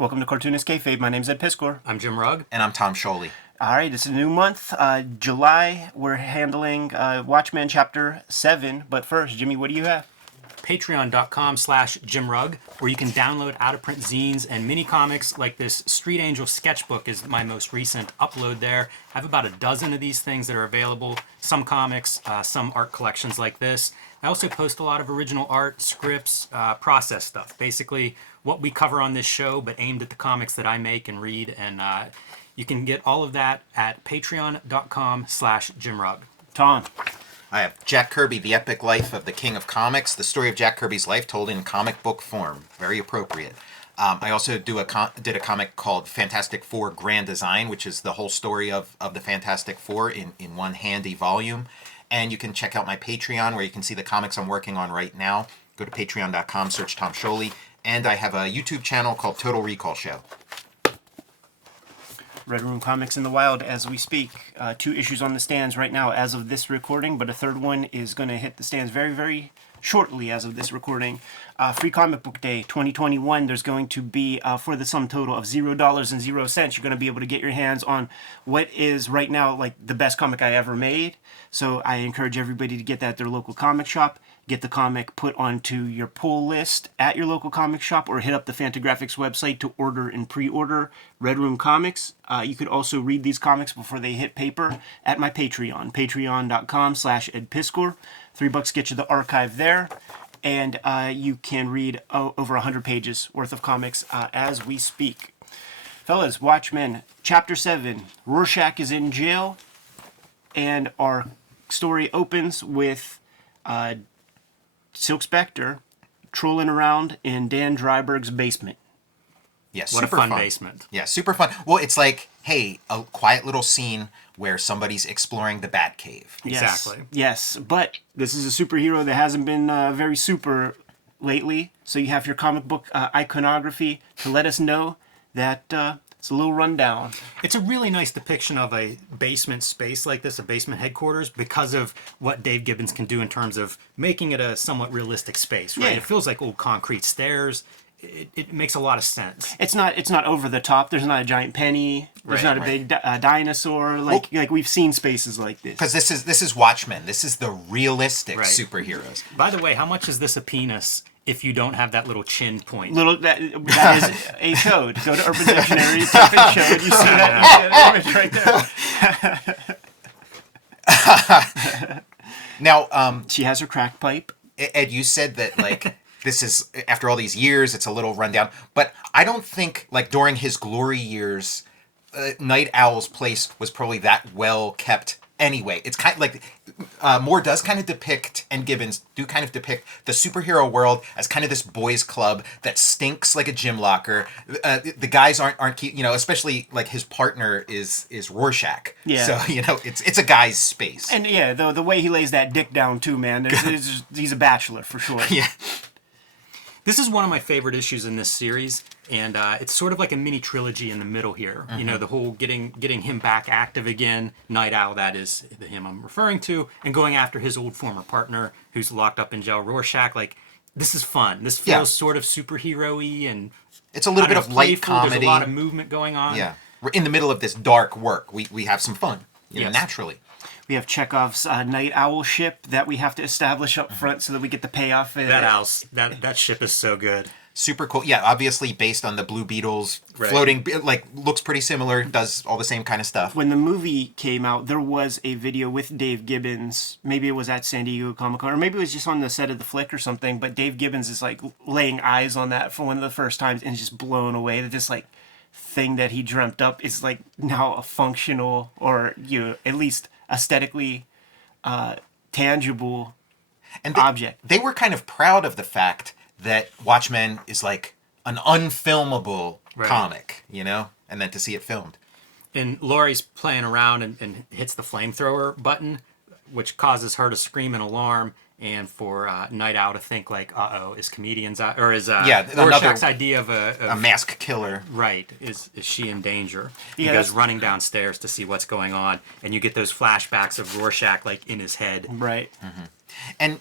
Welcome to Cartoonist Kayfabe. My name's Ed Piskor. I'm Jim Rugg. And I'm Tom Scholey. All right, it's a new month. July, we're handling Watchmen Chapter 7. But first, Jimmy, what do you have? Patreon.com/JimRugg, where you can download out-of-print zines and mini comics like this Street Angel sketchbook is my most recent upload there. I have about a dozen of these things that are available. Some comics, some art collections like this. I also post a lot of original art, scripts, process stuff. Basically, what we cover on this show, but aimed at the comics that I make and read. And you can get all of that at patreon.com/JimRugg. Tom. I have Jack Kirby, The Epic Life of the King of Comics, the story of Jack Kirby's life told in comic book form. Very appropriate. I also did a comic called Fantastic Four Grand Design, which is the whole story of the Fantastic Four in one handy volume. And you can check out my Patreon, where you can see the comics I'm working on right now. Go to patreon.com, search Tom Scholey. And I have a YouTube channel called Total Recall Show. Red Room Comics in the wild as we speak. 2 issues on the stands right now as of this recording, but a third one is going to hit the stands very, very shortly as of this recording. Free Comic Book Day 2021, there's going to be, for the sum total of $0.00, you're going to be able to get your hands on what is right now like the best comic I ever made. So I encourage everybody to get that at their local comic shop. Get the comic put onto your pull list at your local comic shop, or hit up the Fantagraphics website to order and pre-order Red Room Comics. You could also read these comics before they hit paper at my Patreon, patreon.com/edpiskor. $3 get you the archive there, and you can read over 100 pages worth of comics as we speak. Fellas, Watchmen, Chapter 7. Rorschach is in jail, and our story opens with Silk Spectre trolling around in Dan Dryberg's basement. Yeah, What a super fun fun basement. Yeah, super fun. Well, it's like, hey, a quiet little scene where somebody's exploring the Batcave. Exactly. Yes, but this is a superhero that hasn't been very super lately. So you have your comic book iconography to let us know that it's a little rundown. It's a really nice depiction of a basement space like this, a basement headquarters, because of what Dave Gibbons can do in terms of making it a somewhat realistic space, right? Yeah. It feels like old concrete stairs. It makes a lot of sense. It's not over the top. There's not a giant penny. There's Right, not a big dinosaur. Like we've seen spaces like this. Because this is Watchmen. This is the realistic Right. superheroes. By the way, how much is this a penis if you don't have that little chin point? That is a code. Go to Urban Dictionary, type in chode. You see that image right there. Now, She has her crack pipe. Ed, you said that, like, this is, after all these years, it's a little rundown. But I don't think, like, during his glory years, Night Owl's place was probably that well kept anyway. It's kind of like, Moore does kind of depict, and Gibbons do kind of depict, the superhero world as kind of this boys' club that stinks like a gym locker. The guys aren't especially, like, his partner is Rorschach. Yeah. So, it's a guy's space. And yeah, the way he lays that dick down too, man. He's a bachelor for sure. Yeah. This is one of my favorite issues in this series, and it's sort of like a mini trilogy in the middle here. Mm-hmm. You know, the whole getting him back active again, Night Owl, that is the him I'm referring to, and going after his old former partner who's locked up in jail, Rorschach. Like, this is fun. This feels sort of superhero-y, and It's a little bit of light playful. comedy. There's a lot of movement going on. Yeah. We're in the middle of this dark work. We have some fun, Yes. naturally. We have Chekhov's Night Owl ship that we have to establish up front so that we get the payoff. That ship is so good. Super cool. Yeah, obviously based on the Blue Beetles, Right. floating, like, looks pretty similar, does all the same kind of stuff. When the movie came out, there was a video with Dave Gibbons. Maybe it was at San Diego Comic-Con, or maybe it was just on the set of the flick or something, but Dave Gibbons is, like, laying eyes on that for one of the first times and just blown away that this, like, thing that he dreamt up is, like, now a functional, or, at least aesthetically tangible And object. They were kind of proud of the fact that Watchmen is, like, an unfilmable comic, and then to see it filmed. And Laurie's playing around and hits the flamethrower button, which causes her to scream in alarm. and for Night Owl to think like, uh-oh, is comedians or is another Rorschach's idea of a mask killer. Right. Is she in danger? Yeah, He goes that's- running downstairs to see what's going on, and you get those flashbacks of Rorschach like in his head. Right. And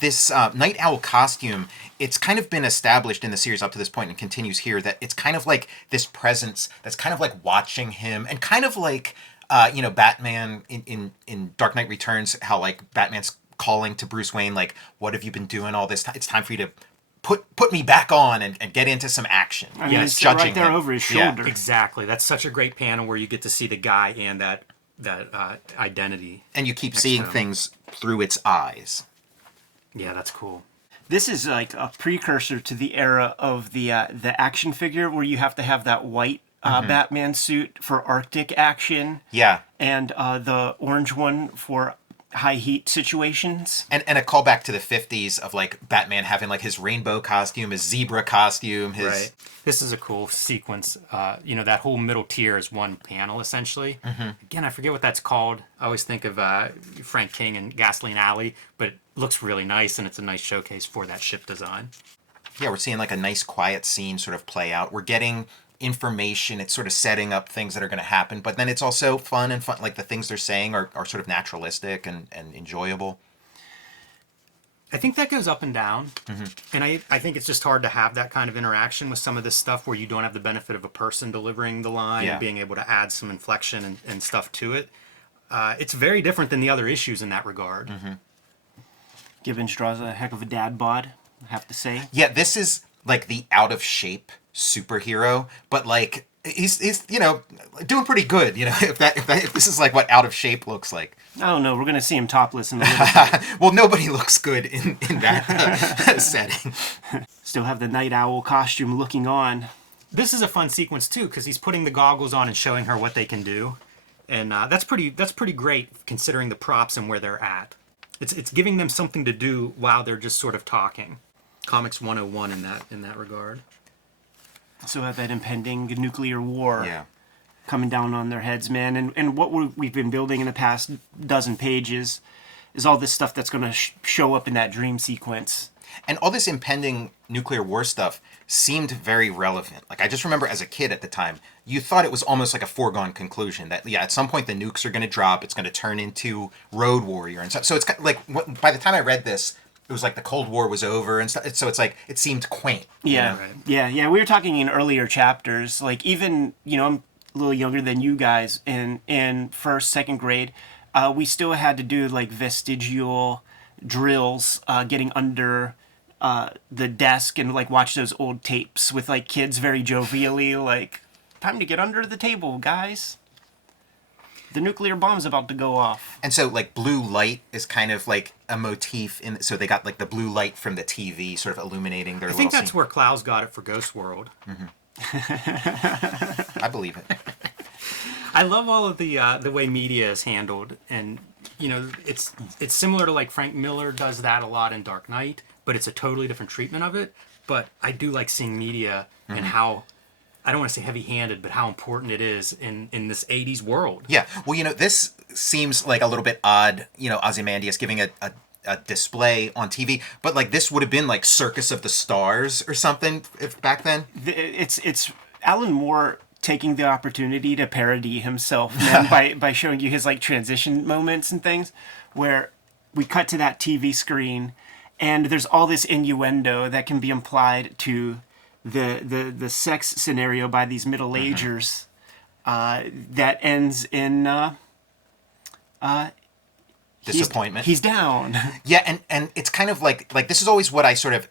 this Night Owl costume, it's kind of been established in the series up to this point and continues here that it's kind of like this presence that's kind of like watching him and kind of like, Batman in Dark Knight Returns, how like Batman's calling to Bruce Wayne, like, what have you been doing all this time? It's time for you to put me back on and get into some action. I mean, it's judging right there him. over his Yeah. shoulder. Exactly. That's such a great panel where you get to see the guy and that identity. And you keep Next seeing time. things through its eyes. Yeah, that's cool. This is like a precursor to the era of the action figure where you have to have that white Batman suit for Arctic action Yeah. and the orange one for high heat situations. And a callback to the 50s of like Batman having like his rainbow costume, his zebra costume, his Right. This is a cool sequence. That whole middle tier is one panel essentially. Again, I forget what that's called. I always think of Frank King and Gasoline Alley, but it looks really nice and it's a nice showcase for that ship design. Yeah, we're seeing like a nice quiet scene sort of play out. We're getting information. It's sort of setting up things that are going to happen, but then it's also fun. Like the things they're saying are sort of naturalistic and enjoyable. I think that goes up and down. And I think it's just hard to have that kind of interaction with some of this stuff where you don't have the benefit of a person delivering the line Yeah. and being able to add some inflection and stuff to it. It's very different than the other issues in that regard. Gibbons draws a heck of a dad bod, I have to say. Yeah, this is like the out of shape superhero, but like he's doing pretty good. If this is like what out of shape looks like. I don't know, we're going to see him topless in a little bit. Well, nobody looks good in that setting. Still have the Night Owl costume looking on. This is a fun sequence too because he's putting the goggles on and showing her what they can do, and that's pretty great considering the props and where they're at. It's giving them something to do while they're just sort of talking. Comics 101 in that regard. So have that impending nuclear war Yeah. coming down on their heads, man. And what we've been building in the past dozen pages is all this stuff that's going to show up in that dream sequence. And all this impending nuclear war stuff seemed very relevant. Like, I just remember as a kid at the time, you thought it was almost like a foregone conclusion that, yeah, at some point the nukes are going to drop, it's going to turn into Road Warrior. And so it's kind of like, by the time I read this, it was like the Cold War was over and stuff. So it's like, it seemed quaint. Yeah, Right. yeah. We were talking in earlier chapters, like even, I'm a little younger than you guys in first, second grade. We still had to do like vestigial drills, getting under the desk and like watch those old tapes with like kids very jovially, like, time to get under the table, guys. The nuclear bomb's about to go off. And so, like, blue light is kind of like a motif so they got like the blue light from the TV sort of illuminating their I little think that's scene. where Klaus got it for Ghost World. I believe it. I love all of the way media is handled, and it's similar to like Frank Miller does that a lot in Dark Knight, but it's a totally different treatment of it. But I do like seeing media and how, I don't want to say heavy-handed, but how important it is in this 80s world. Yeah. Well, this seems like a little bit odd, Ozymandias giving a display on TV, but like this would have been like Circus of the Stars or something if back then. It's Alan Moore taking the opportunity to parody himself, man, by showing you his like transition moments and things where we cut to that TV screen and there's all this innuendo that can be implied to the sex scenario by these middle-agers that ends in Disappointment. He's down. Yeah, and it's kind of like this is always what I sort of,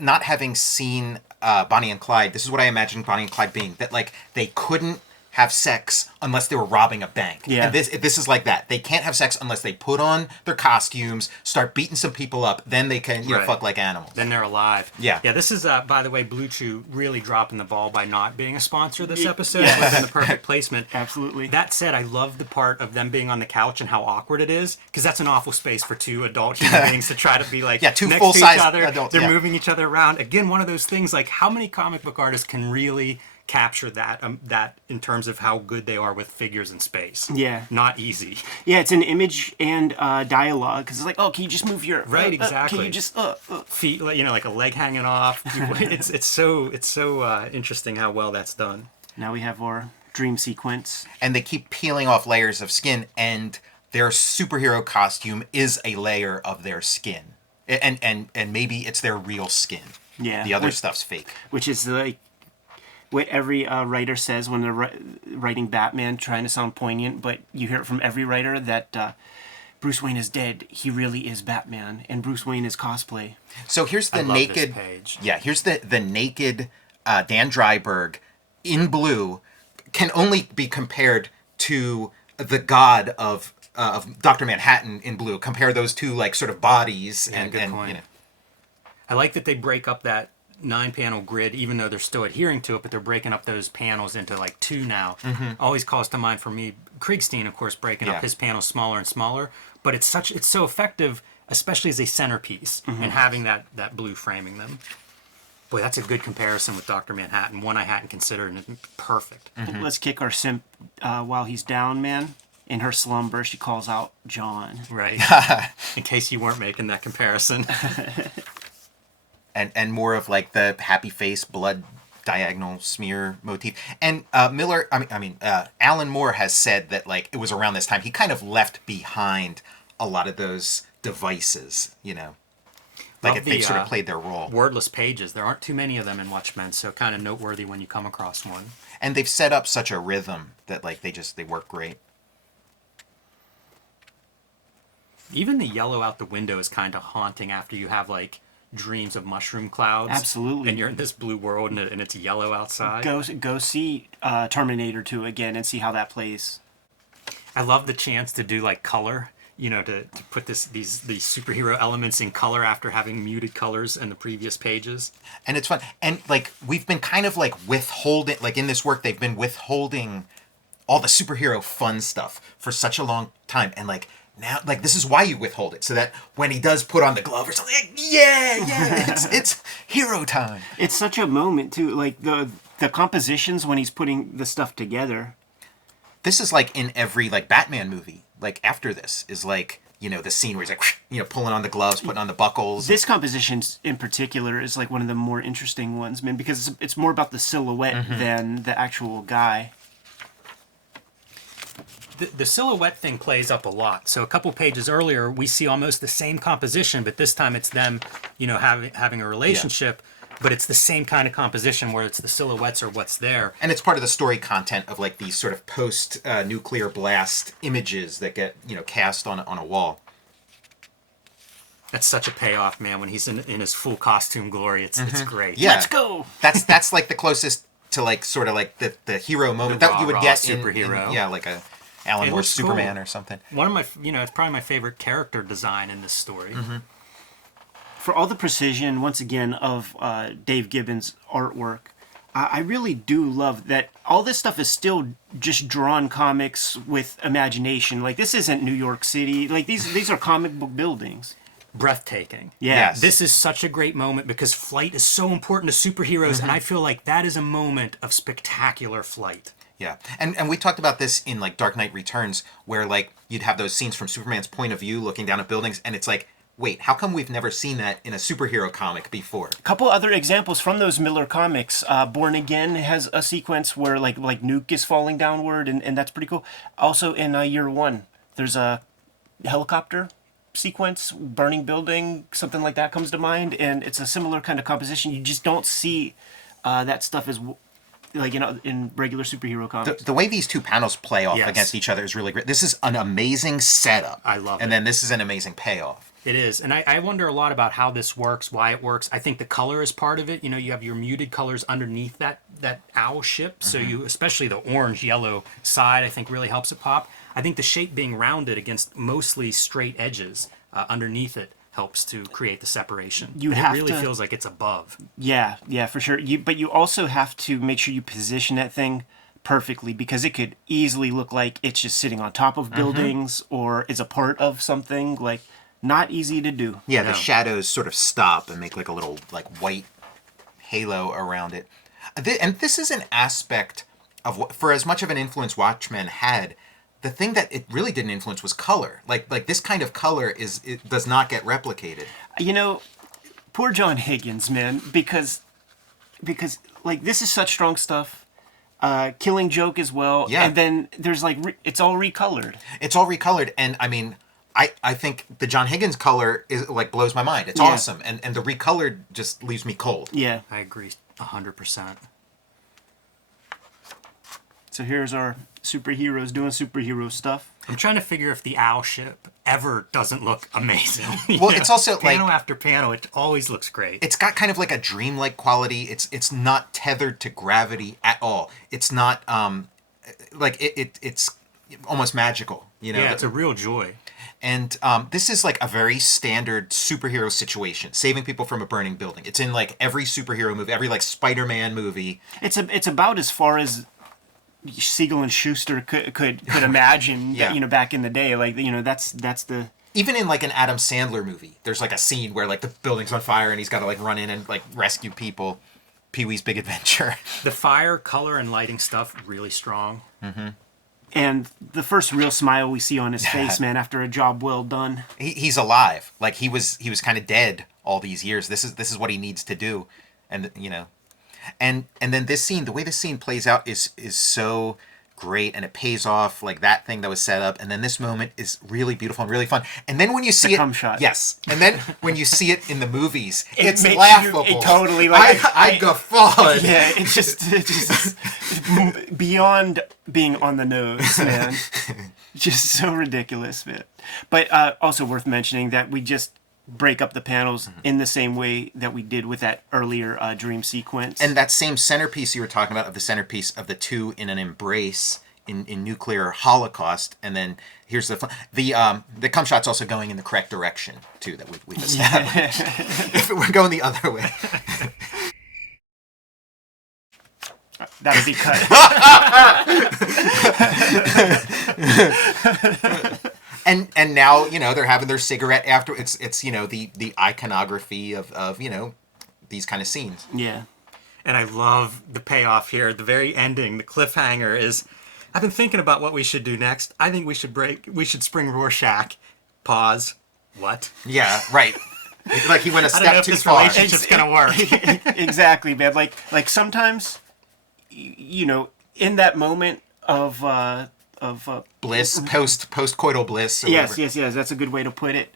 not having seen Bonnie and Clyde, this is what I imagined Bonnie and Clyde being, that like they couldn't have sex unless they were robbing a bank. Yeah. And this is like that. They can't have sex unless they put on their costumes, start beating some people up, then they can Right. fuck like animals. Then they're alive. Yeah. Yeah, this is, by the way, Blue Chew really dropping the ball by not being a sponsor this episode. Yeah. It was in the perfect placement. Absolutely. That said, I love the part of them being on the couch and how awkward it is, because that's an awful space for two adult human beings to try to be like two next full-size to each other. adults, They're yeah. moving each other around. Again, one of those things like how many comic book artists can really capture that in terms of how good they are with figures in space. Yeah. Not easy. Yeah, it's an image and dialogue because it's like, oh, can you just move your Right, Can exactly. you just Feet, like a leg hanging off. It's so interesting how well that's done. Now we have our dream sequence. And they keep peeling off layers of skin, and their superhero costume is a layer of their skin. And maybe it's their real skin. Yeah. The other stuff's fake. Which is like what every writer says when they're writing Batman, trying to sound poignant, but you hear it from every writer that Bruce Wayne is dead. He really is Batman, and Bruce Wayne is cosplay. So here's the I love naked this page. Yeah, here's the naked Dan Dreiberg in blue can only be compared to the god of Dr. Manhattan in blue. Compare those two like sort of bodies Yeah, good point. I like that they break up that 9-panel grid, even though they're still adhering to it, but they're breaking up those panels into like 2 now. Always calls to mind for me Kriegstein, of course, breaking up his panels smaller and smaller. But it's so effective, especially as a centerpiece, and having that blue framing them. Boy, that's a good comparison with Dr. Manhattan. One I hadn't considered, and perfect. Let's kick our simp while he's down, man. In her slumber, she calls out John. Right. In case you weren't making that comparison. And more of like the happy face blood diagonal smear motif. And Alan Moore has said that like it was around this time he kind of left behind a lot of those devices, like they sort of played their role. Wordless pages. There aren't too many of them in Watchmen, so kind of noteworthy when you come across one. And they've set up such a rhythm that like they work great. Even the yellow out the window is kind of haunting after you have like dreams of mushroom clouds. Absolutely. And you're in this blue world and it's yellow outside. Go see Terminator 2 again and see how that plays. I love the chance to do like color, to put these superhero elements in color after having muted colors in the previous pages. And it's fun. And like we've been kind of like withholding, like in this work they've been withholding all the superhero fun stuff for such a long time. And like now, like this is why you withhold it, so that when he does put on the glove or something, like, it's hero time. It's such a moment too, like the compositions when he's putting the stuff together. This is like in every like Batman movie. Like after this is like the scene where he's like pulling on the gloves, putting on the buckles. This composition in particular is like one of the more interesting ones, man, because it's more about the silhouette than the actual guy. The silhouette thing plays up a lot. So a couple pages earlier, we see almost the same composition, but this time it's them, having a relationship. Yeah. But it's the same kind of composition where it's the silhouettes are what's there. And it's part of the story content of like these sort of post-nuclear blast images that get cast on a wall. That's such a payoff, man. When he's in his full costume glory, it's great. Yeah. Let's go. That's like the closest to like sort of like the hero moment that you would get superhero. in like a Alan Moore Superman cool. Or something. One of my, it's probably my favorite character design in this story. For all the precision, once again, of Dave Gibbons' artwork, I really do love that all this stuff is still just drawn comics with imagination. Like, this isn't New York City. Like, these are comic book buildings. Breathtaking. Yeah. Yes. This is such a great moment because flight is so important to superheroes, and I feel like that is a moment of spectacular flight. Yeah, and we talked about this in like Dark Knight Returns, where like you'd have those scenes from Superman's point of view looking down at buildings, and it's like, wait, how come we've never seen that in a superhero comic before? A couple other examples from those Miller comics. Born Again has a sequence where like Nuke is falling downward, and that's pretty cool. Also in Year One, there's a helicopter sequence, burning building, something like that comes to mind, and it's a similar kind of composition. You just don't see that stuff as like in regular superhero comics. The way these two panels play off against each other is really great. This is an amazing setup. I love it. And then this is an amazing payoff. It is. And I wonder a lot about how this works, why it works. I think the color is part of it. You have your muted colors underneath that owl ship. So especially the orange yellow side, I think really helps it pop. I think the shape being rounded against mostly straight edges underneath it helps to create the separation. It really feels like it's above. Yeah, for sure. But you also have to make sure you position that thing perfectly, because it could easily look like it's just sitting on top of buildings or is a part of something. Like, not easy to do. Yeah, the shadows sort of stop and make like a little like white halo around it. And this is an aspect of what, for as much of an influence Watchmen had, the thing that it really didn't influence was color. Like this kind of color it does not get replicated. You know, poor John Higgins, man, because like this is such strong stuff. Killing Joke as well. Yeah. And then there's like it's all recolored. It's all recolored, and I mean, I think the John Higgins color is like blows my mind. It's Yeah. awesome, and the recolored just leaves me cold. Yeah. I agree 100%. So here's our superheroes doing superhero stuff. I'm trying to figure if the owl ship ever doesn't look amazing. Well, it's also panel like after panel, it always looks great. it's got kind of like a dreamlike quality. It's not tethered to gravity at all. It's not like it's almost magical. You know. Yeah, it's a real joy. And this is like a very standard superhero situation, saving people from a burning building. It's in like every superhero movie, every like Spider-Man movie. It's about as far as Siegel and Schuster could imagine. Yeah. You know, back in the day, like that's the. Even in like an Adam Sandler movie, there's like a scene where like the building's on fire and he's got to like run in and like rescue people. Pee-wee's Big Adventure. The fire, color, and lighting stuff really strong. Mm-hmm. And the first real smile we see on his face, man, after a job well done. He's alive. Like he was kind of dead all these years. This is what he needs to do, and you know, and then this scene, the way this scene plays out is so great, and it pays off like that thing that was set up, and then this moment is really beautiful and really fun. And then when you see The it, cum shot. yes, and then when you see it in the movies, it's makes you- laughable. it totally, like, I guffawed. Yeah, it's just beyond being on the nose, man. Just so ridiculous, man. But also worth mentioning that we just break up the panels in the same way that we did with that earlier dream sequence. And that same centerpiece you were talking about, of the centerpiece of the two in an embrace in nuclear holocaust, and then here's the cum shot's also going in the correct direction too, that we've established. If it were going the other way. That'll be cut. And now, you know, they're having their cigarette after. It's you know, the iconography of you know, these kind of scenes. Yeah. And I love the payoff here. The very ending, the cliffhanger is, I've been thinking about what we should do next. I think we should spring Rorschach. Pause. What? Yeah, right. It's like he went a I don't know step if too this far. relationship's gonna work. Exactly, man. Like sometimes, you know, in that moment of Bliss, post-coital bliss. Or yes, whatever. yes, that's a good way to put it.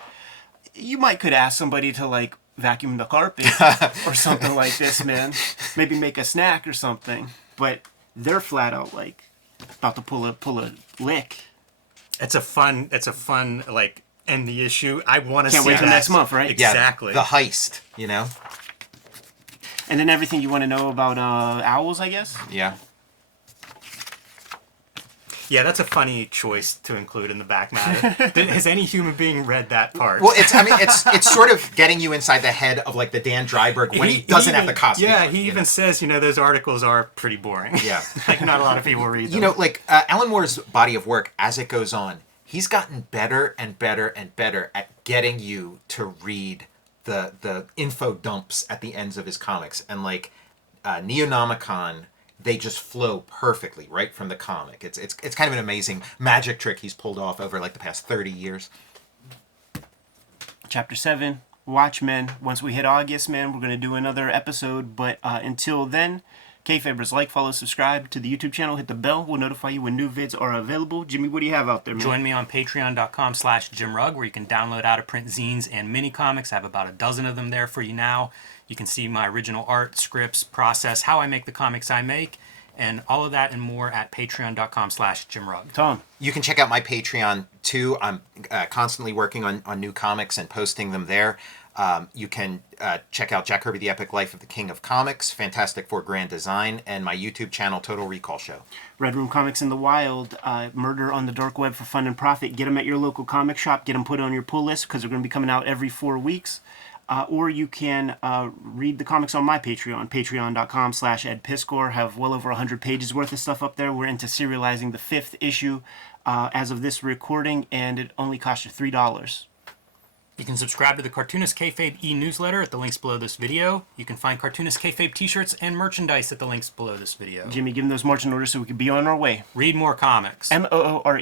You could ask somebody to like vacuum the carpet or something like this, man. Maybe make a snack or something. But they're flat out like about to pull a lick. It's a fun like end the issue. I want to see Can't wait till that. next month, right? Yeah, Exactly. the heist, you know? And then everything you want to know about owls, I guess. Yeah. Yeah, that's a funny choice to include in the back matter. Has any human being read that part? Well, it's sort of getting you inside the head of like the Dan Dryberg when he doesn't have the costume. Yeah, on, he you even know? says, those articles are pretty boring. Yeah. Like, not a lot of people read them. You know, like Alan Moore's body of work, as it goes on, he's gotten better and better and better at getting you to read the info dumps at the ends of his comics. And like Neonomicon, they just flow perfectly right from the comic. It's kind of an amazing magic trick he's pulled off over like the past 30 years. Chapter 7, Watchmen. Once we hit August, man, we're going to do another episode. But until then, Kayfabers, like, follow, subscribe to the YouTube channel. Hit the bell. We'll notify you when new vids are available. Jimmy, what do you have out there, man? Join me on patreon.com/JimRugg, where you can download out-of-print zines and mini comics. I have about a dozen of them there for you now. You can see my original art, scripts, process, how I make the comics I make, and all of that and more at patreon.com/JimRugg. Tom. You can check out my Patreon too. I'm constantly working on new comics and posting them there. You can check out Jack Kirby, The Epic Life of the King of Comics, Fantastic Four Grand Design, and my YouTube channel, Total Recall Show. Red Room Comics in the Wild, Murder on the Dark Web for Fun and Profit. Get them at your local comic shop. Get them put on your pull list because they're going to be coming out every 4 weeks. Or you can read the comics on my Patreon, patreon.com/EdPiskor. Have well over 100 pages worth of stuff up there. We're into serializing the 5th issue as of this recording, and it only costs you $3. You can subscribe to the Cartoonist Kayfabe e-newsletter at the links below this video. You can find Cartoonist Kayfabe t-shirts and merchandise at the links below this video. Jimmy, give him those marching orders so we can be on our way. Read more comics. Moore.